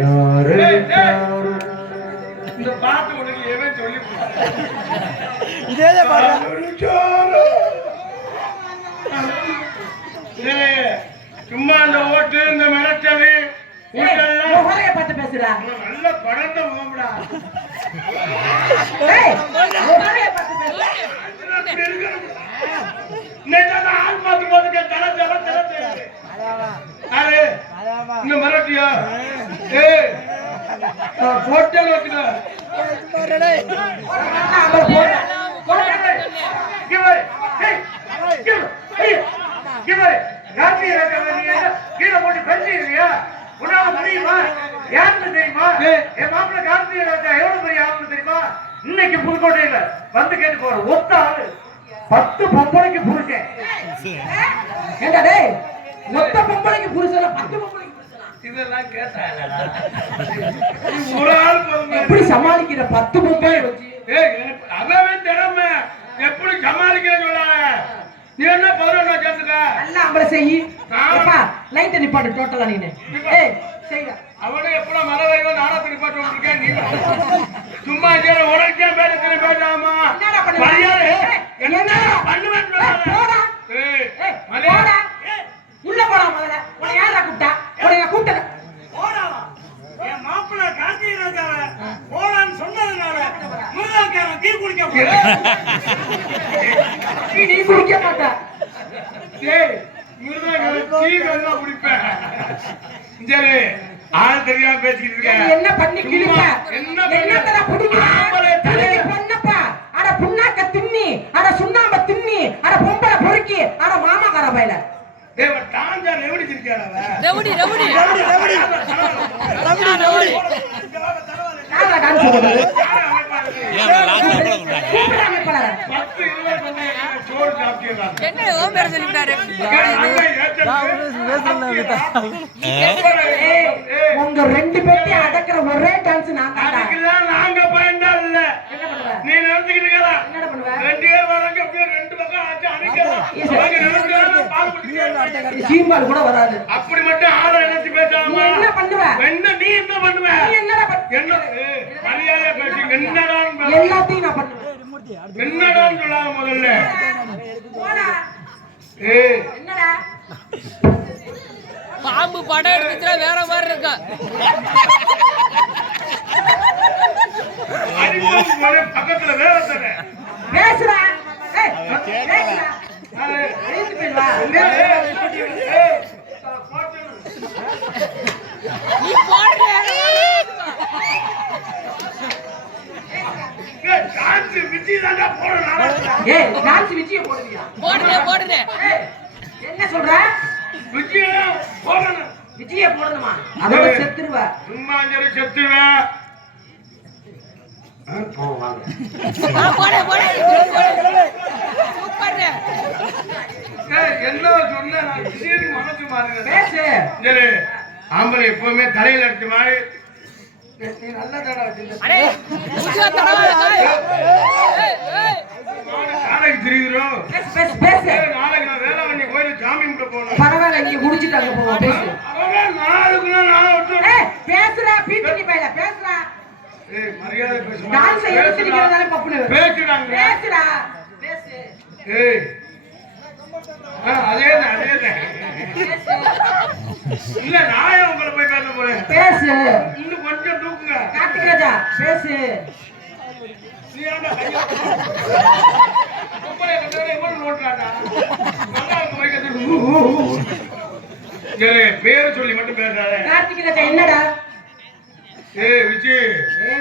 யாரு இந்த பாட்டு உனக்கு ஏன் சொல்லி இதே பாட்டு சும்மா அந்த ஓட்டு இந்த மிரட்டலு பார்த்து பேசுறா நல்ல படத்த முகம்டா ஆள் பார்த்து போதுக்க தலை தலை தலை தெரியுது இந்த மிரட்டியா போட்டே நோக்குதா கீழே போட்டு பெஞ்சிருக்கியா உன்னால முடியுமா யாருன்னு தெரியுமா என் மாப்பிள்ள கார்த்திகை ராஜா எவ்வளவு பெரிய ஆளு தெரியுமா இன்னைக்கு புதுக்கோட்டையில வந்து கேட்டு போற ஒத்த ஆளு 10 பொம்பளைக்கு புருஷன் மொத்த பொம்பளைக்கு புருஷன் 10 பொம்பளைக்கு இதெல்லாம் கேட்டா ஒரு ஆள் எப்படி சமாளிக்கிற 10 பொம்பளை வச்சு அவன் திறமை எப்படி சமாளிக்கிற சொல்லாங்க நீ என்ன 11 சேர்த்துக்க நல்லா அம்பளை செய்யி லைட் நிப்பாட்டு டோட்டலா நீனு அவனே எப்பட மழை வைவோ நாடகத்தை நிப்பாட்டு வந்திருக்கேன் நீ சும்மா உடனே பேசாமா உள்ள போடா முதல்ல உன்னை யாரா கூப்பிட்டா உன்னை கூப்பிட்டேன் என் மாப்பிள்ள கார்த்திகை ராஜாவை போடான்னு சொன்னதுனால முருகாக்காரன் டீ குடிக்க நீ குடிக்க மாட்டா முருகாக்காரன் டீ வேணா குடிப்பேன் சரி ஆள் தெரியாம பேசிட்டு இருக்கேன் என்ன பண்ணி கிழிப்ப என்னத்தர புடிக்க பண்ணப்பா அட புண்ணாக்க தின்னி அட சுண்ணாம்ப தின்னி அட பொம்பளை பொறுக்கி அட மாமாக்கார பையல தேவ டாஞ்சா ரெவடி இருக்கானவ ரெவடி ரெவடி ரெவடி ரெவடி ரெவடி ரெவடி நாளா டான்ஸ் போடுறது ஏன் லாஸ்ட்ல போடுறாங்க 10 20 பண்ணி சோறு சாப்பிட்டீங்க என்ன ஓம் பேர் சொல்லிட்டாரு உங்க ரெண்டு பேத்தையும் அடக்குற ஒரே டான்ஸ் நான் அதுக்குதான் நாங்க பயந்தா இல்ல என்ன பண்ணுவ நீ நினைச்சுக்கிட்டு இருக்கா என்ன பண்ணுவ ரெண்டு பேர் வராங்க அப்படியே ரெண்டு பக்கம் ஆச்சு அடிக்கலாம் பால் குடிக்கலாம் சீம்பால் கூட வராது அப்படி மட்டும் ஆளை நினைச்சு பேசாம என்ன பண்ணுவ என்ன நீ என்ன பண்ணுவ நீ என்னடா என்ன மரியாதை பேசி என்னடா எல்லாத்தையும் நான் பண்ணுவேன் என்னடான்னு சொல்லாத முதல்ல போடா என்னடா பாம்பு படம் எடுத்துட்டா வேற மாதிரி இருக்கா பக்கத்துல வேற தானே பேசுறா நீ போடுற என்ன சொல்ற விஜய போடணுமா அதோட செத்துருவ சும்மா செத்துருவ என்ன சொன்ன மனசு மாறுங்க பேசு ஆம்பளை எப்பவுமே தலையில அடிச்ச மாதிரி நல்ல கடை நாளைக்கு தெரியுறோம் நாளைக்கு நான் வேளாங்கண்ணி கோயிலுக்கு சாமி கும்பிட போகணும் பரவாயில்ல இங்க குடிச்சிட்டாங்க போவோம் பேசு நாளுக்குள்ள நான் விட்டு பேசுறா பீட்டி பையில பேசுறா மரியாதை பேசு டான்ஸ் எடுத்துக்கிறதால பப்புனு பேசுறாங்க பேசுடா பேசு ஏய் அதேதான் இல்ல நான் உங்களை போய் பேச போறேன் பேசு இன்னும் கொஞ்சம் தூக்குங்க கார்த்திகராஜா பேசு நீ ஏன்டா பொம்பளை கண்டவனே எவ்வளவு நோட்டுறாடா நல்லா போய் கத்து பேர் சொல்லி மட்டும் பேசுறாரு கார்த்திகராஜா என்னடா விஜய்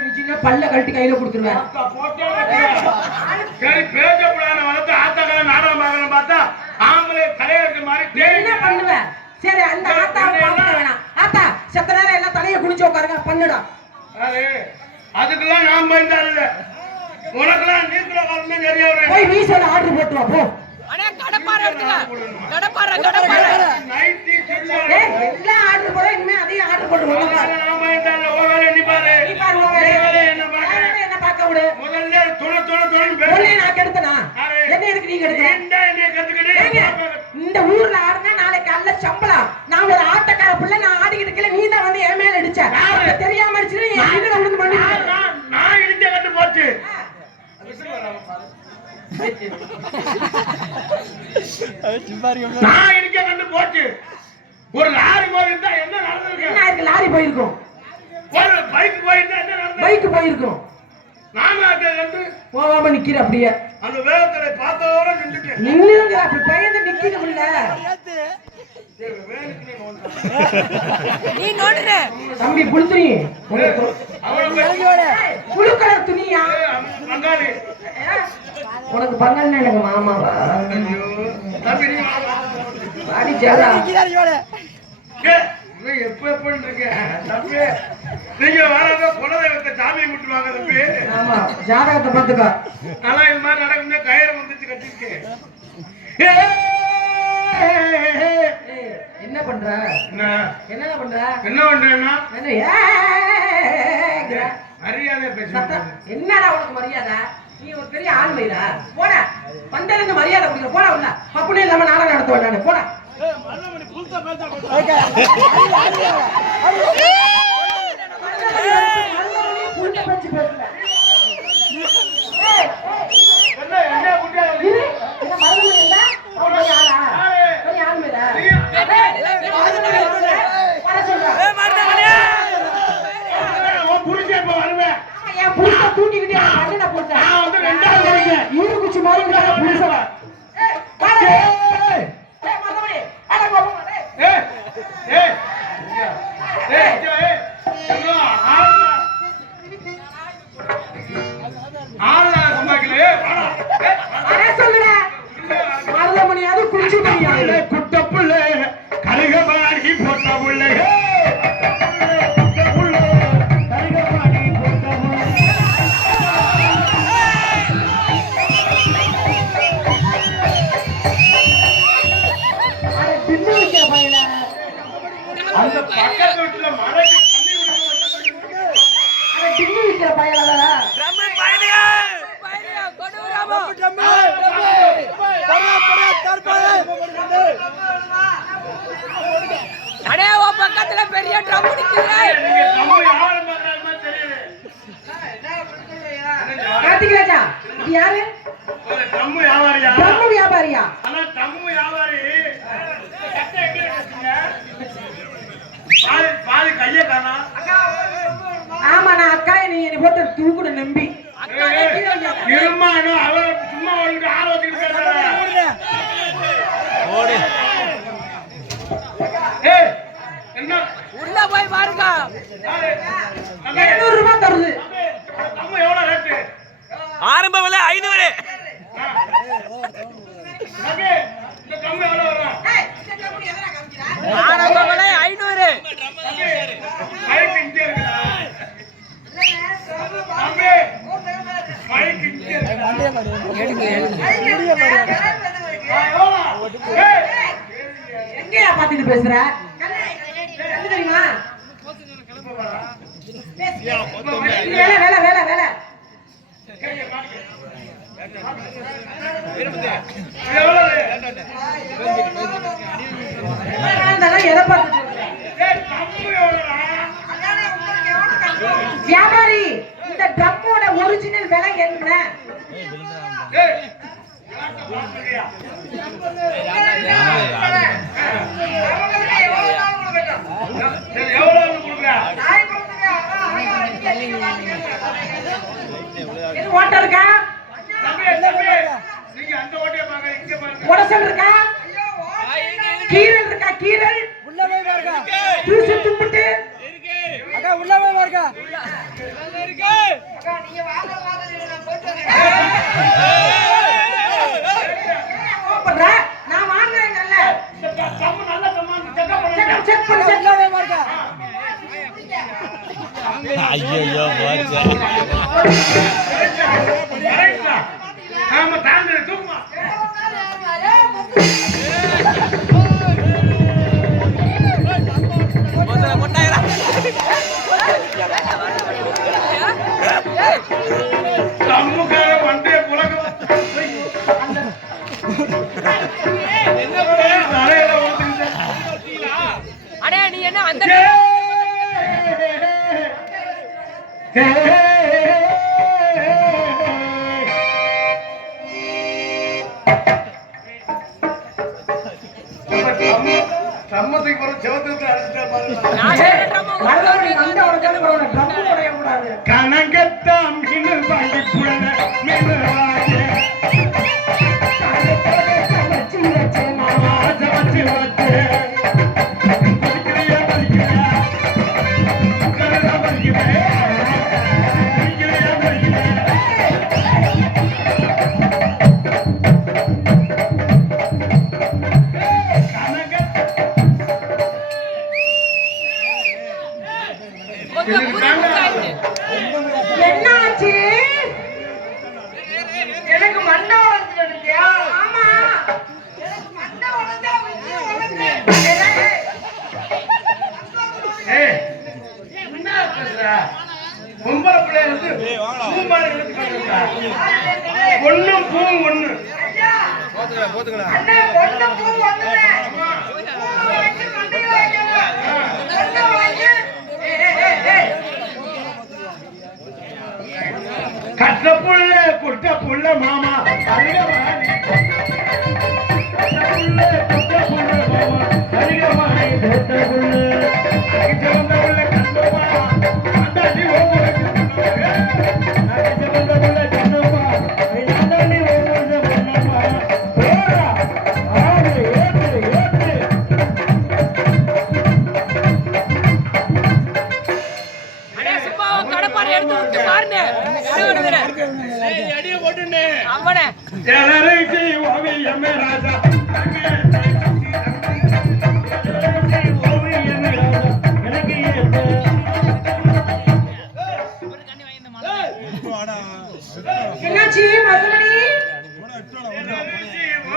விஜய்னா பல்ல கழட்டி கையில கொடுத்துருவேன் சரி பேசப்படாத வளர்த்து ஆத்தாக்கார நாடகம் பார்க்கணும் பார்த்தா ஆம்பளை தலையெடுத்த மாதிரி என்ன பண்ணுவேன் சரி அந்த ஆத்தா வேணாம் ஆத்தா செத்த நேரம் எல்லாம் தலையை குடிச்சு உட்காருங்க பண்ணுடா அதுக்கெல்லாம் நான் பயந்தா இல்ல உனக்கெல்லாம் நீர்க்குள்ள காலம் சரியா போய் வீசல ஆர்டர் போட்டு வா போ கடப்பார எடுத்துக்க கடப்பார கடப்பார நைட்டி எல்லாம் ஆர்டர் போட இனிமே அதையும் ஆர்டர் போட்டு வா நான் பயந்தா இல்ல ஓ வேலை நீ பாரு என்ன பாரு என்ன பார்க்க விடு முதல்ல துணை உன்னை நான் கெடுத்தனா என்ன எதுக்கு நீங்க இந்த ஊர்ல ஆடுனா நாளைக்கு அல்ல சம்பளம் நான் ஒரு ஆட்டக்கார பிள்ளை நான் ஆடிக்கிட்டு இருக்கல நீ தான் வந்து என் மேல அடிச்ச நான் இடிக்க கண்டு போச்சு. ஒரு லாரி போயிருந்தா என்ன நடந்திருக்கு? என்ன இருக்கு? லாரி போயிருக்கும். ஒரு பைக் போயிருந்தா என்ன நடந்தது? பைக் போயிருக்கும். நானும் அதை கண்டு போகாம நிக்கிற அப்படியே அந்த வேகத்தை பார்த்ததோட நின்றுட்டேன். நின்னுங்க அப்படி பயந்து நிக்கிற முடியல. நீ நோடுற தம்பி புளுத்துறி புழு கலர் துணியா பங்காளி உனக்கு பங்காளி எனக்கு மாமாவா தம்பி நீ அடி சேலா எப்ப எப்பன்னு இருக்கேன் தம்பி. நீங்க வராத குலதெய்வத்தை சாமி கும்பிட்டுவாங்க தம்பி. ஆமா ஜாதகத்தை பார்த்துக்கோ. ஆனா இது மாதிரி நடக்கும்போது கயிறு வந்துச்சு கட்டிருக்கேன். என்ன பண்ற? என்ன பண்ற? என்ன பண்றேன்னா மரியாதை பேசுறேன். என்னடா உனக்கு மரியாதை? நீ ஒரு பெரிய ஆண்மைடா. போட வந்தல இருந்து மரியாதை கொடுக்க போட உள்ள பப்புனே இல்லாம நாடகம் நடத்துவேன் நானு. போட தூக்கிக்கிட்டே குச்சி மாதிரி மருதமணியாவது குச்சி தெரியாது குட்டப்புள்ள கருகபாடி போட்ட புள்ளை அந்த பக்கத்து வீட்டுல மழைக்கு டின்னி விக்கிற பையன் அடே ஓ பக்கத்துல பெரிய ட்ரம் நிக்குது. கார்த்திக் ராஜா இது யாரு? தம்மு வியாபாரியா? தம்மு வியாபாரியா? ஆனா தம்மு வியாபாரி சட்டை எங்க வச்சிருக்கீங்க? பாதி கைய காணா. ஆமா நான் அக்கா நீ என்ன போட்டு தூக்குன நம்பி இருமானோ அவ சும்மா வந்துட்டு ஆள வச்சிட்டு ஓடு. ஏய் என்ன உள்ள போய் பாருங்க. 700 ரூபாய் தருது. தம்மு எவ்வளவு ரேட்? ஆரம்ப விலை 500. ஓகே இந்த தம்மு எவ்வளவு வரும்? ஆரம்ப விலை 500. மைக் இங்க இருக்குடா. தம்பி மைக் இங்க எங்கயா பாத்துட்டு பேசுற? என்ன தெரியுமா? வேலை வேலை வேலை வேலை எதை பார்த்து வியாபாரி இந்த ட்ரம்மோட ஒரிஜினல் விலை என்ன? ஓட்டல் இருக்கா? உடசல் இருக்கா? கீரல் இருக்கா? கீரல் தூசு தும்பிட்டு உள்ளவே பாருங்க. நான் வாங்குறேன் நல்ல ஐயோ ஆமா தாங்க தூக்குமா தம்முக்கார வண்டே புலகம் என்ன தலையில ஓடுங்க. அடே நீ என்ன அந்த குடும்பத்துக்கு போற செவத்துக்கு அடிச்சுட்டா பாருங்க. நான் வேற ட்ரம் மருதமணி மண்டை உடைச்சாலும் பரவாயில்ல, ட்ரம் உடைய கூடாது. கனகத்தாம் மீன் வாங்கி புள்ள மீன் வாங்கி சமைச்சு வச்சே மாமா. சமைச்சு வச்சு படிக்கிறியா படிக்கிறியா உட்காரா படிக்கிறேன் படிக்கிறியா படிக்கிறேன் கொஞ்சம் புரிஞ்சுக்காச்சு. என்னாச்சு? எனக்கு மண்டை வளர்ந்துருக்கியா? ஆமா. எனக்கு மண்டை வளர்ந்தா விஷயம் வளர்ந்து. ஏய் என்ன பேசுற பொம்பளை பிள்ளை வந்து பூ மாதிரி எடுத்துக்கா ஒண்ணும் பூ ஒண்ணு அண்ணே பொண்ணு பூ வந்தது. பூ வாங்கி மண்டை வாங்கிங்க. மண்டை வாங்கி கட்ட புள்ள குட்ட புள்ள மாமா அதிகமானி கட்ட புள்ள குட்ட புள்ள மாமா அதிகமானி குட்ட புள்ள அகிச்சவந்த புள்ள கண்டமா அந்தாண்டி ஓடுறது அகிச்சவந்த புள்ள கண்டமா அந்தாண்டி ஓடுறது பண்ணமா போடா ஆடு ஏத்து ஏத்து அடே சும்மா கடப்பாரை எடுத்து விட்டு பாருங்க. அடிய போட்டுனே அவனே ஜனரேசி ஓவியமே ராஜா ஓவியமே ராஜா எனக்கு என்னாச்சு மருதமணி?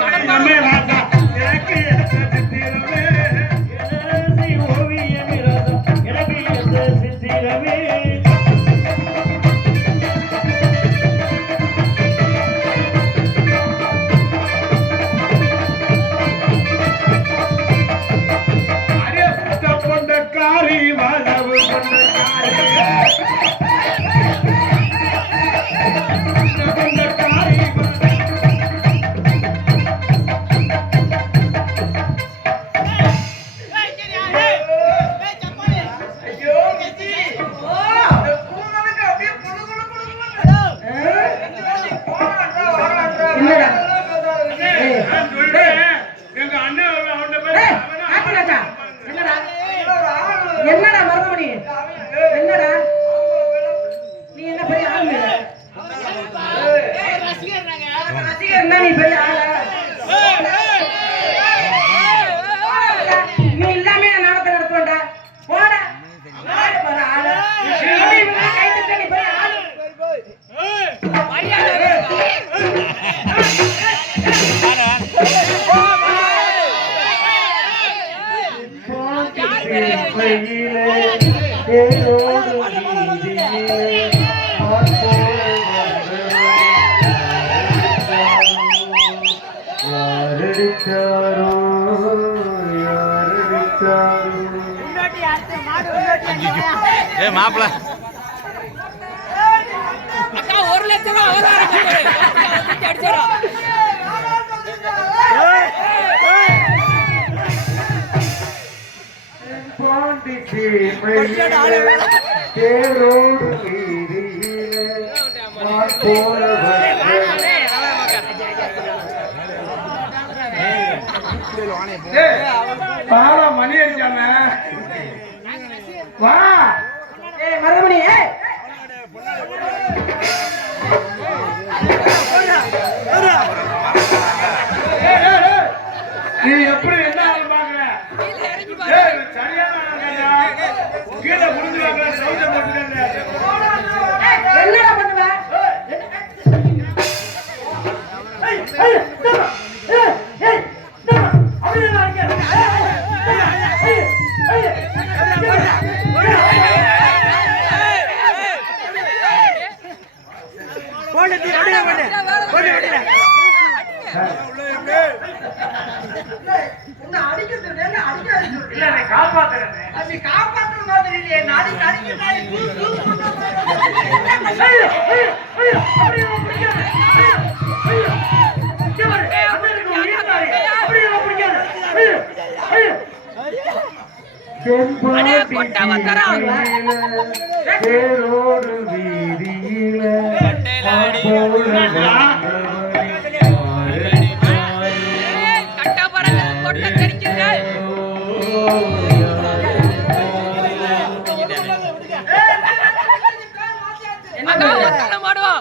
ஓவியமே ராஜா எனக்கு சித்திரமே ஜனரேசி ஓவியமே ராஜா எனக்கு சித்திரமே காரி வளவு கொண்ட காரி ஐயோ கெச்சி. இந்த பூமனுக்கு அப்படியே குளு குளு குளு குளு. என்னடா? நான் சொல்றேன் எங்க அண்ணன் அவன்கிட்ட போய் ஏய், காட்டுறாச்சா? என்னடா? என்னடா மருதமணி? என்னடா? நீ என்ன பெரிய ஆளு? ரசிகர்னா நீ பெரிய ஆளா? நீ இல்லாம நான் நாடகம் நடத்துவேன்டா. போடா. ஆளு பாரு, ஆளு. இவங்க கை தட்ட நீ பெரிய ஆளு. மரியாதை மாப்பிள்ள அக்கா 1 லட்சம் ரூபாய் அவதாரம் அடிச்சிடும். பாலா மணி அடிக்காம வா ஏய் மருதமணி, ஏய். நீ எப்படி என்ன ஆள் பாக்குற கீழே இறங்கி பாரு. ஏய் சரியான ஆள் கீழே முடிஞ்சு வாங்க சவுண்ட போட்டுட்டே என்னடா பண்ணுவ? இல்ல நீ காப்பாத்துறேன். நீ காப்பாத்துற மாதிரி இல்லையே. நாடி அடிக்க நாடி அடே கொட்டை வந்தறான் தேரோடு வீதியில கட்ட பறங்க கொட்டை தெரிக்குது அங்க ஒத்தல மாடுவா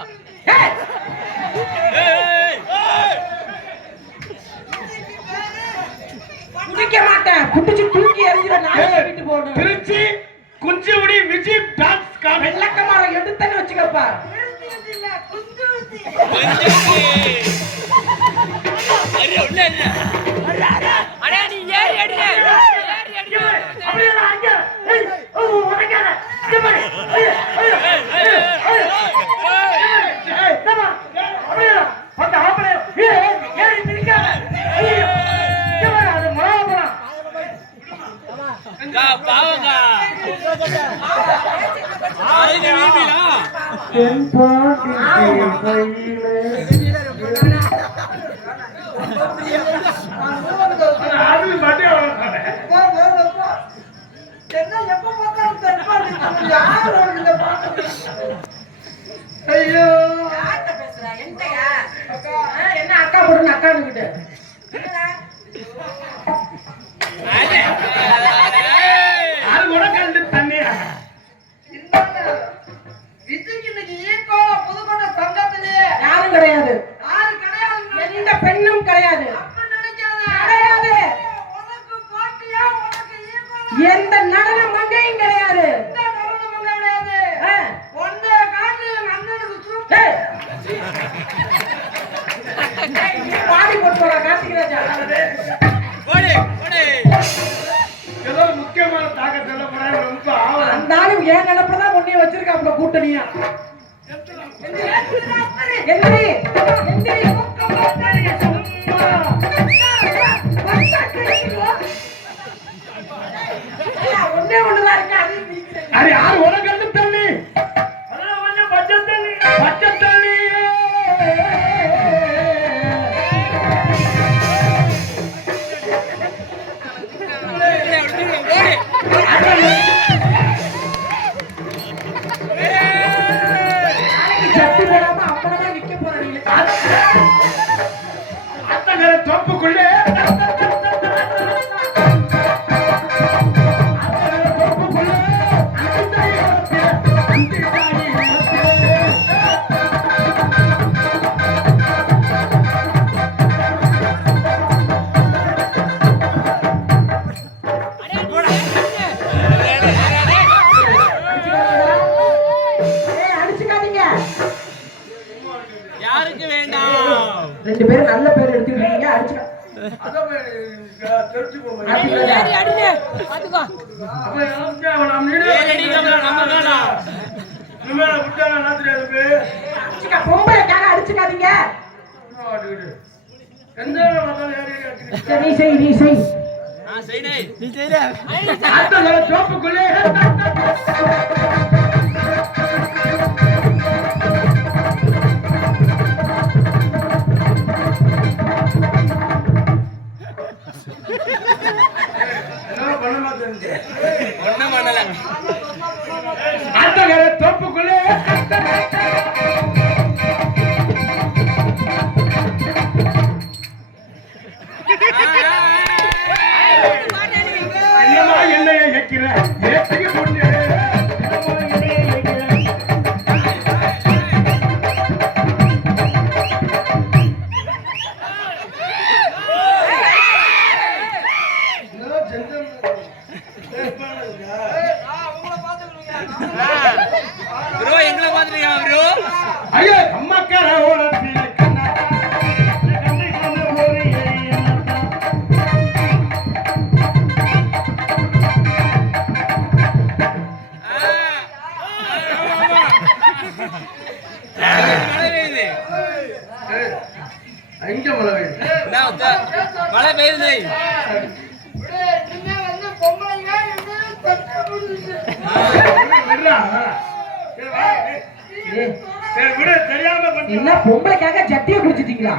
குடிக்க மாட்டேன் குடிச்சு தூக்கி எறிஞ்சிட நாளை விட்டு போகணும் திருச்சி குஞ்சுவடி விஜய் டான்ஸ் காமெடி வெள்ளக்கமாரம் எடுத்தன்னு வச்சுக்கப்பா அடே நீ ஏறி அடி அப்படியே அங்க ஏய் ஓ உடைக்காத இங்க பாரு ஏய் தமா அப்படியே பத்த ஆம்பளை ஏய் ஏறி நிக்காத ஐயோ இங்க பாரு அது மரமா பாவங்க ஆயினே வீதியா தென் பாண்டி கையிலே அது மட்டும் என்ன எப்ப பார்த்தாலும் தென்பாண்டி யார் இந்த பாட்டு ஐயோ யார்கிட்ட பேசுற என்கிட்டயா என்ன அக்கா போடுன்னு அக்கா கிட்ட அது உனக்கு தண்ணியா யாரும் கிடையாது எந்த பெண்ணும் கிடையாது கிடையாது எந்த நடன மங்கையும் கிடையாது பாடி போட்டு போறா கார்த்திகராஜா ஏதோ முக்கியமான தாக்கத்தை சொல்ல போறேன் ரொம்ப ஆவலம் அந்த ஆளு ஏன் நினைப்பதான் உன்னைய வச்சிருக்காங்க கூட்டணியா எந்திரி எந்திரி ஒன்னே ஒண்ணுதான் இருக்கு அது அது யாரு உனக்கு தண்ணி பச்சை தண்ணி சட்டி போடாம அப்பதான் நிக்க போறீங்க அத்தகர தோப்புக்குள்ளே அடிச்சுக்காதீங்க யாருக்கு வேண்டாம் ரெண்டு பேரும் நல்ல பேர் எடுத்துக்கிட்டீங்க அடிச்சுக்க ஏறி அடிங்க அதுவா அடிச்சுக்க பொம்பளைக்காக அடிச்சுக்காதீங்க சரி நீ செய் நீ செய் நான் செய்றேன் நீ செய்ற தோப்புக்குள்ளே ஒண்ணும் பண்ணல அத்தகர தோப்புக்குள்ளே என்னமா என்னைய ஏக்கிற ஏத்திக்கு பொண்ணு ப்ரோ எங்களை பாத்துறியா ப்ரோ ஐயோ அம்மாக்கார ஓரத்தில் மழை பெய்யுது என்ன பொம்பளைக்காக ஜட்டியை குடிச்சிட்டீங்களா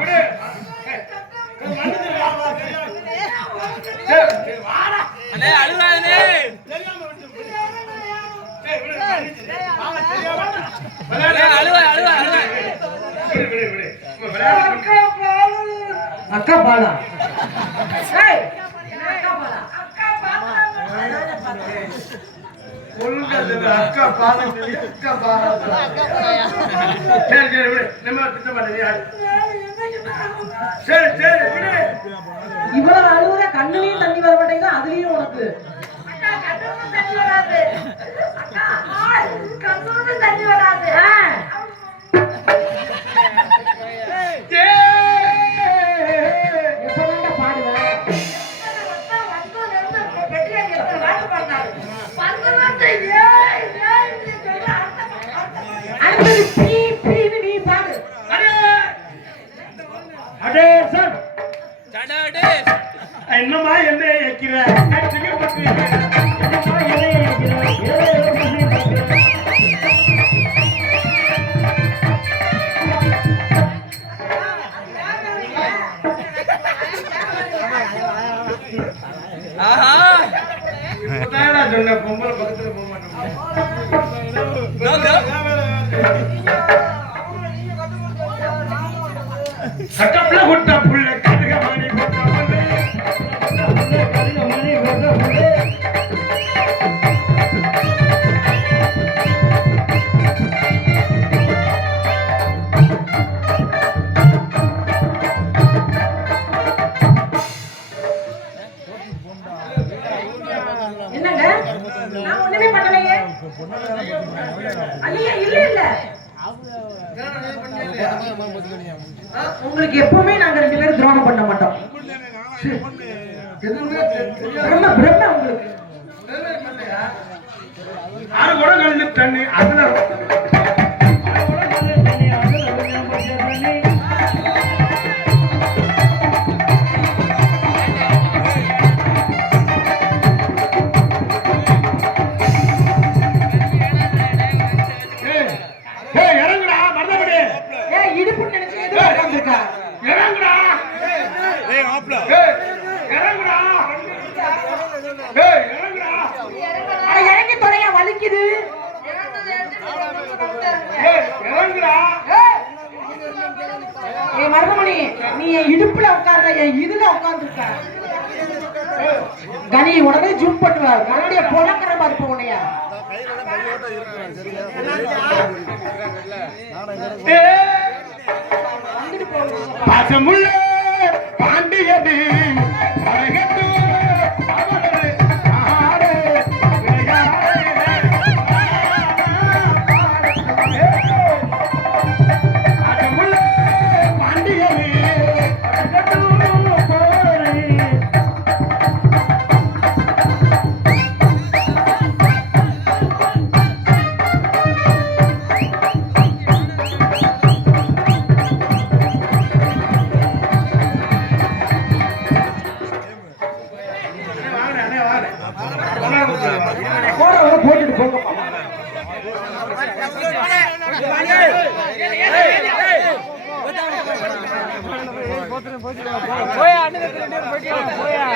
அண்ணே அழுவாதே. தெரியாம விட்டு விடு. டேய் விடு. மாமா தெரியாம. அண்ணே அழுவா. விடு விடு விடு. விளையாடு. அக்கா பாலா ஒழுங்கா சொல்லு. அக்கா பாலா சொல்லி அக்கா பாலா. சரி சரி விடு. நம்ம திட்ட மாட்டேன். சரி சரி விடு. இவ்வளவு அழுவுற கண்ணுலயும் தண்ணி வர மாட்டேங்குது அதுலயும் உனக்கு எப்பதான் பாடுவேன் அடுத்தது பீ பீன்னு நீ பாடு அடே சார் டடடே. என்னம்மா என்ன வைக்கிற சிங்கப்பட்டு ஆஹா. சொன்ன பொம்பளை பக்கத்துல போக மாட்டோம். சட்டப்புல குட்ட புள்ள கடுக மணி குட்ட புள்ள கடுக மணி குட்ட புள்ள என்னங்க நான் ஒண்ணுமே பண்ணலையே ஐயா இல்ல உங்களுக்கு எப்பவுமே நாங்க 2 பேரும் துரோகம் பண்ண மாட்டோம் பிரம்ம உங்களுக்கு ஆறு கூட கழிஞ்சு தண்ணி அதுல இறங்குடா மறந்தபடி இடுப்புன்னு நினைச்சு எதுவும் உட்கார்ந்திருக்கா இறங்குடா இறங்குடா இறங்குடா அட இறங்கி தொலையா வலிக்குது இறங்குடா மருதமணி நீ என் இடுப்புல உட்கார்ற என் இதுல உட்கார்ந்துருக்க கனி உடனே ஜூம் பண்ணுவா கனடிய பொழக்கிற மாதிரி போனையா பாசமுள்ள பாண்டியது அழகத்து அவரது ஆடு பாசமுள்ள பாண்டியது அழகத்து போட்டுட்டு போங்க போயா அண்ணன் 2 பேரும் போயிட்டு போயா.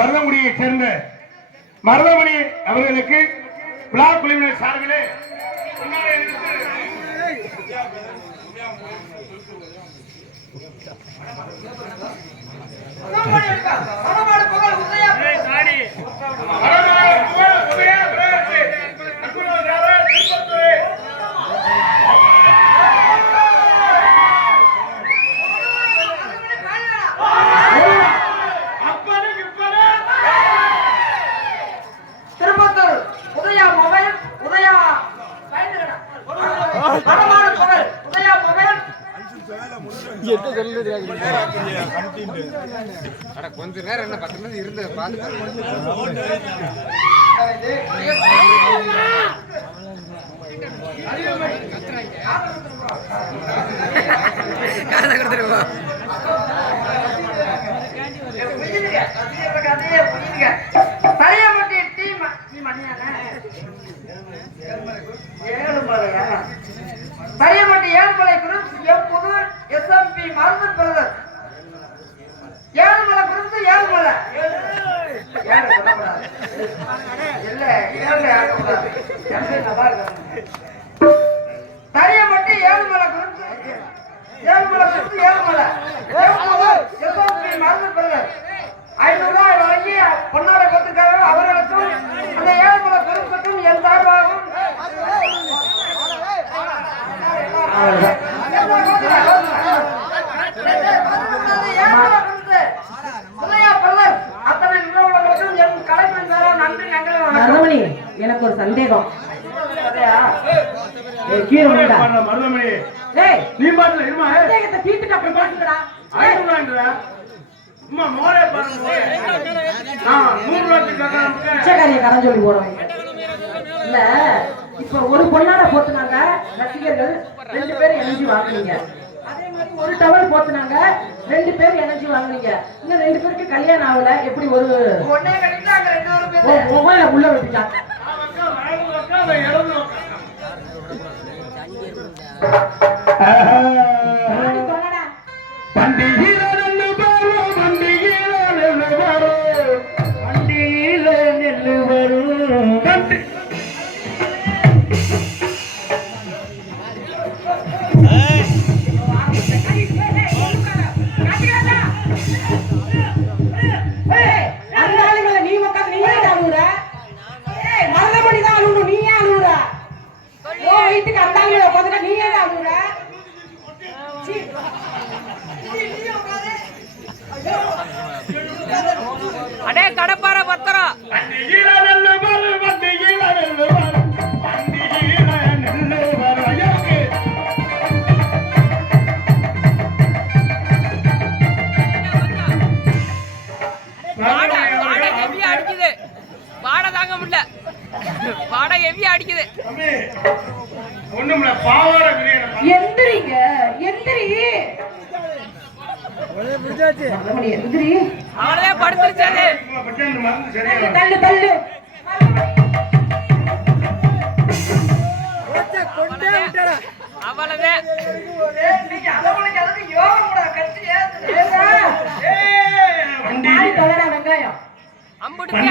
வரதங்குடியை சேர்ந்த மருதமணி அவர்களுக்கு விழா குழுவினர் சார்பிலே திருப்பத்தூர் உதயா மொபைல் உதயா உதயா மொபைல் கொஞ்ச நேரம் என்ன 10 நிமிஷம் இருந்து சரியமட்டி ஏழ்மலை குரூப் எப்போது SMP மருந்து பிரதர் எனக்கு ஒரு சந்தேகம். கீழே விழுந்தா. மருதமே ஏய், நீ பாட்டுல இருமா சந்தேகத்தை தீர்த்துட்டு அப்புறம் பாத்துக்கடா. அம்மா மோரே பாருங்க 100 ரூபாய்க்கு பிச்சைக்காரியை கடன் சொல்லி போடுவாங்க. இல்ல, இப்ப ஒரு பொண்ணாட போட்டுனாங்க ரசிகர்கள் 2 பேர் எனர்ஜி வாங்குனீங்க. அதே மாதிரி ஒரு டவல் போட்டுனாங்க 2 பேர் எனர்ஜி வாங்குனீங்க. இன்னும் 2 பேருக்கு கல்யாணம் ஆகல. எப்படி ஒரு ஒன்னே கட்டிட்டாங்க 2 பேரும். மொபைல உள்ள வச்சுட்டாங்க. அடே கடப்பார பத்திரம் வாடை தாங்க முடியல. வாடை ஹெவியா அடிக்குது. ஒண்ணுமில்ல பாவாடை எந்திரிங்க, எந்திரி. எந்திரி. அவளே படுத்துருச்சாது. தள்ளு தள்ளு. அவளவே வெங்காயம் அம்புடுங்க.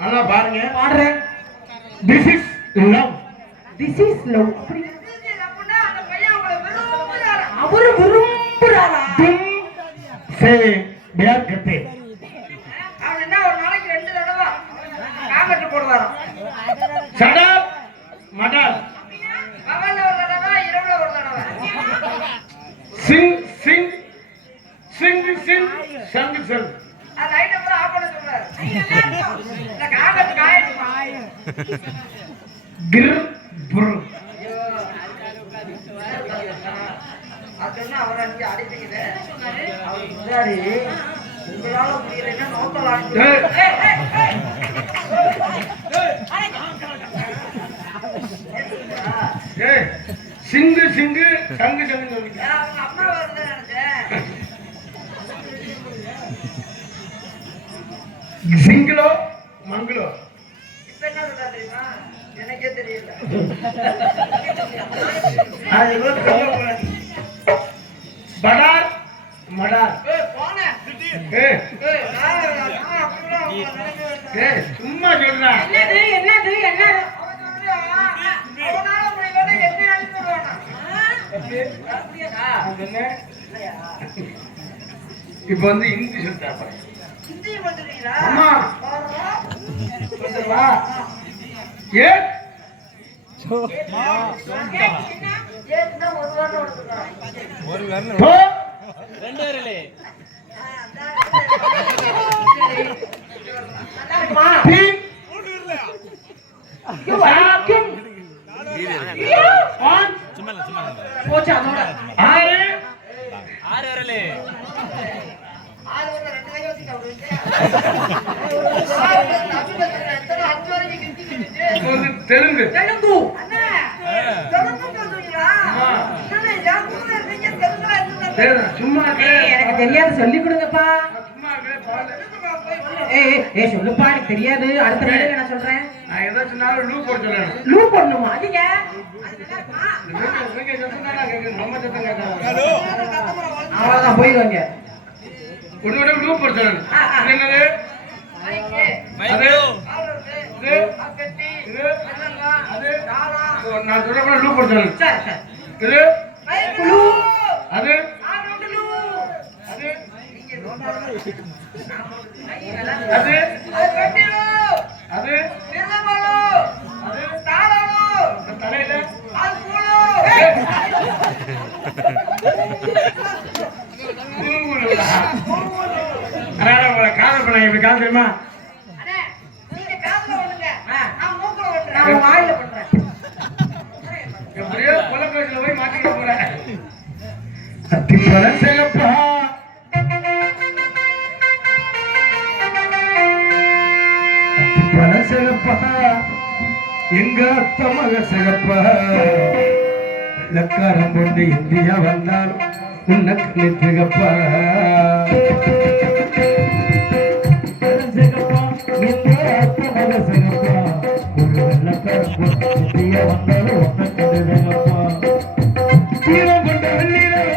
நல்லா பாருங்க. பாடுறேன். This is love. This is love. அவரு விரும்புறாரா? Say biar kete. அவன் என்ன ஒரு நாளைக்கு 2 தடவை காமெட்டு போடுவாராம். Shut up, madam. பகல்ல ஒரு தடவை, இரவுல ஒரு தடவை. Sing, sing, sing, sing, sing, sing. அது லைட் அப்புறம் ஆஃப் பண்ண சொல்றாரு. இந்த காமெட்டு காயட்டுமா? Gr, brr. அதுன்னா அவரை அங்கே அடிப்பீங்களே. அவர் முன்னாடி உங்களால முடியலைன்னா நோக்கல் ஆடி. Hey, sing, sing, sang, sang, sang. அவங்க அம்மா வருதுன்னு நினைச்சேன். Singlo, manglo. இப்ப என்ன சொல்றா தெரியுமா? எனக்கே தெரியல. அது வந்து சொல்ல படார் மடார். போனே. ஏய், நான் அப்படிலாம் நினைக்கிறேன். ஏய், சும்மா சொல்றா. என்னது என்னது என்னது? அவனால முடியலன்னா என்ன அனுப்பிடுவானா? இப்ப வந்து இங்கிலீஷ் சொல்லிட்டா பாரு. ஹிந்தி வந்துட்டீங்களா? அம்மா வா. ஏ ஏன்னா ஒரு வாரம் ஓடுறான். போ. தீன். ஆன். போச்சு அதோட. ஆறு. ஆள் வந்து 2 கை வச்சுக்க அப்படியே. அஞ்சு வரைக்கும் கிழிச்சு. இப்போ வந்து தெலுங்கு. தெலுங்கு. அண்ணா தெலுங்கு சொல்றீங்களா? என்னண்ணே என் கூட இருக்கீங்க தெலுங்குல இருந்தா சரி, சும்மா ஏய், எனக்கு தெரியாது, சொல்லி கொடுங்கப்பா. சும்மா பாரு. ஏய் சொல்லுப்பா, எனக்கு தெரியாது. அடுத்த வீடியோல நான் சொல்றேன். நான் எதை சொன்னாலும் லூ போட சொல்லணும். லூ போடணுமா? அதிக அவ்வளவுதான், போயிடுவாங்க. உன்னோட லூ போட சொல்லணும். இது என்னது? அது இது இது அது நான் சொல்ற கூட லூ போட சொல்லணும். சரி சரி. இது குழு அது அது அது தலையில காதல் பண்ண இப்படி காதல் தெரியுமா? நான் வாயில பண்றேன். எப்படியோ கொலக்கோசில போய் மாட்டிக்க போறேன். அத்திப்பழ சிகப்பா அத்திப்பழ சிகப்பா எங்க அத்த மக சிகப்பா வெள்ளக்காரன் கொண்டு இந்தியா வந்தால் உனக்கு சிகப்பா சிகப்பா எங்க அத்த மக சிகப்பா ஒரு வெள்ளக்காரன் கொண்டு இந்தியா வந்தாலும் உனக்கு சிகப்பா தீரம் கொண்ட வெள்ளிடவே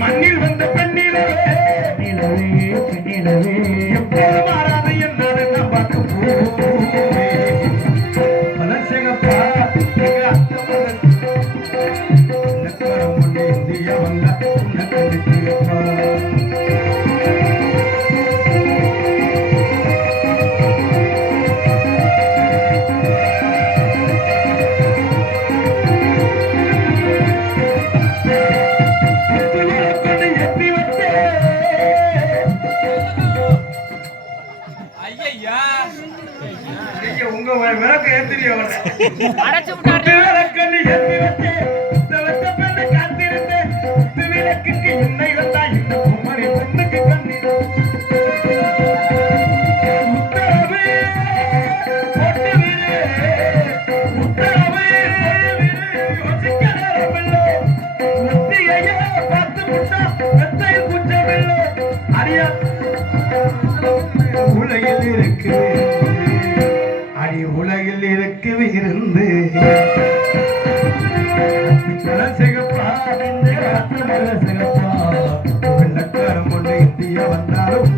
மண்ணில் வந்த பெண்ணிடவே பெண்ணிடவே எப்போது மாறாது என்னது நான் பார்க்க பலசேகப்பா எங்க அத்த மகன் இந்தியா வந்த உனக்கு சிகப்பா உங்க விளக்கு ஏத்திரியா அடைச்சு விட்டாரு. விளக்கண்ணி ஏத்தி வச்சு வச்ச பேரு காத்திருந்தேன் விளக்குக்கு என்னை வந்தா இந்த பொம்மனை பொண்ணுக்கு கண்ணி உத்தரவு போட்டு விடு உத்தரவு போட்டு விடு யோசிக்க நேரமில்லை உத்தியையே பார்த்து விட்டா வெத்தை குற்றமில்லை அறியா உலகில் இருக்கு உலகில் இருக்கு இருந்து சிகப்பா சிகப்பா வெள்ளக்காரம் கொண்டு இந்தியா வந்தாலும்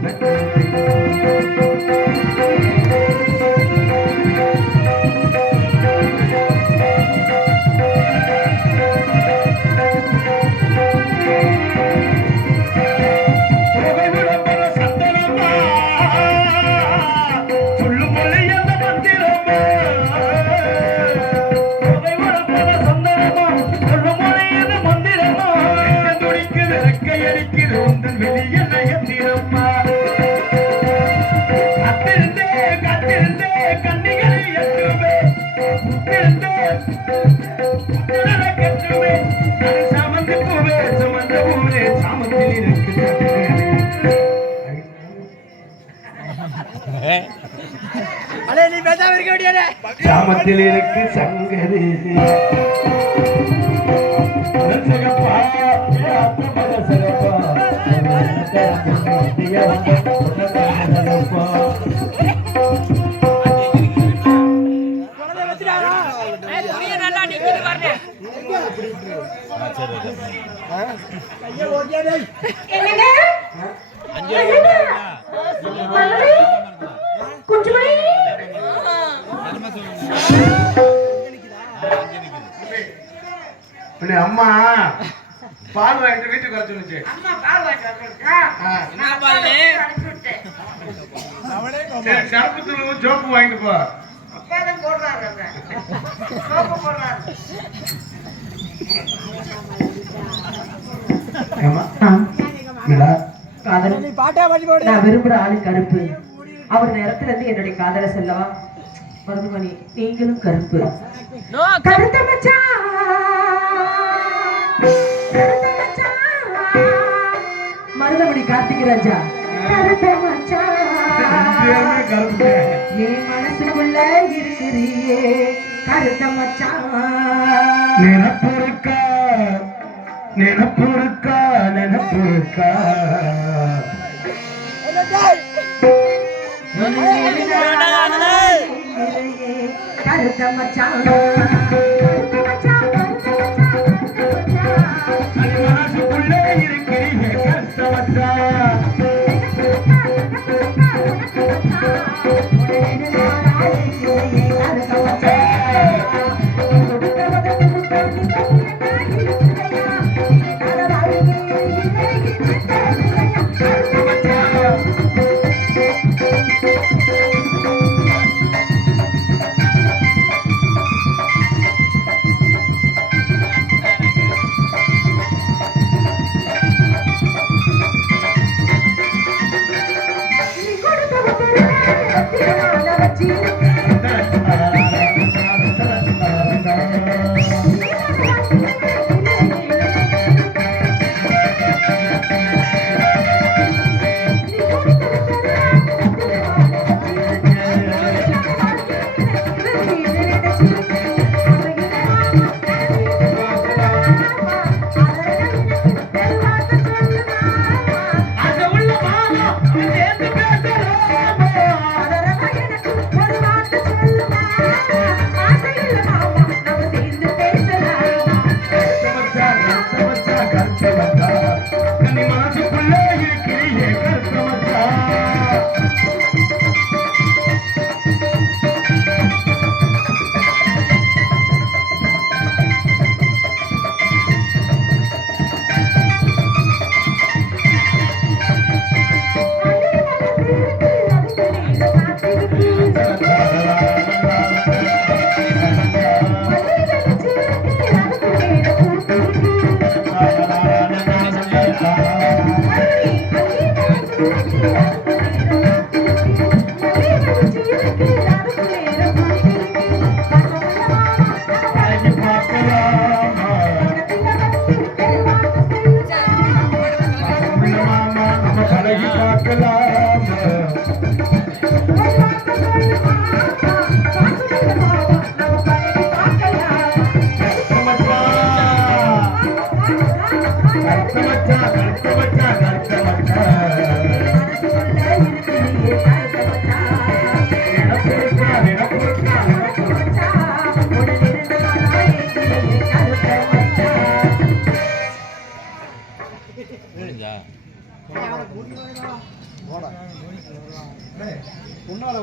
சாமத்தில் இருக்கு சங்கரி நல்லா நிக்கிது பாருங்க. அம்மா பால் வாங்கிட்டு வீட்டுக்கு வர சொல்லுச்சு. சரப்பு தூள் ஜோப்பு வாங்கிட்டு போ. நான் விரும்புற ஆளு கருப்பு. அவர் நேரத்துல இருந்து என்னுடைய காதலை சொல்லவா மருதுமணி, நீங்களும் கருப்பு. கருத்த மச்சான் மருதமணி கார்த்திக் ராஜா கருத்த மச்சான் என் மனசுக்குள்ள இருக்கிறியே கருத்த மச்சான். நினப்புருக்கா நினப்புருக்கா நினப்புருக்கா கருத்த மச்சான் மனசுக்குள்ளே இருக்கிறீங்க கருத்த மச்சான். கருத்த மச்சான் கருத்த மச்சான் மனசுக்குள்ள இருக்கிறியே கருத்த மச்சான். நினப்புருக்கா நினப்புருக்கா கருத்த மச்சான். உடலிருந்து மனம் ஏற்றியே கருத்த மச்சான். புரியுதா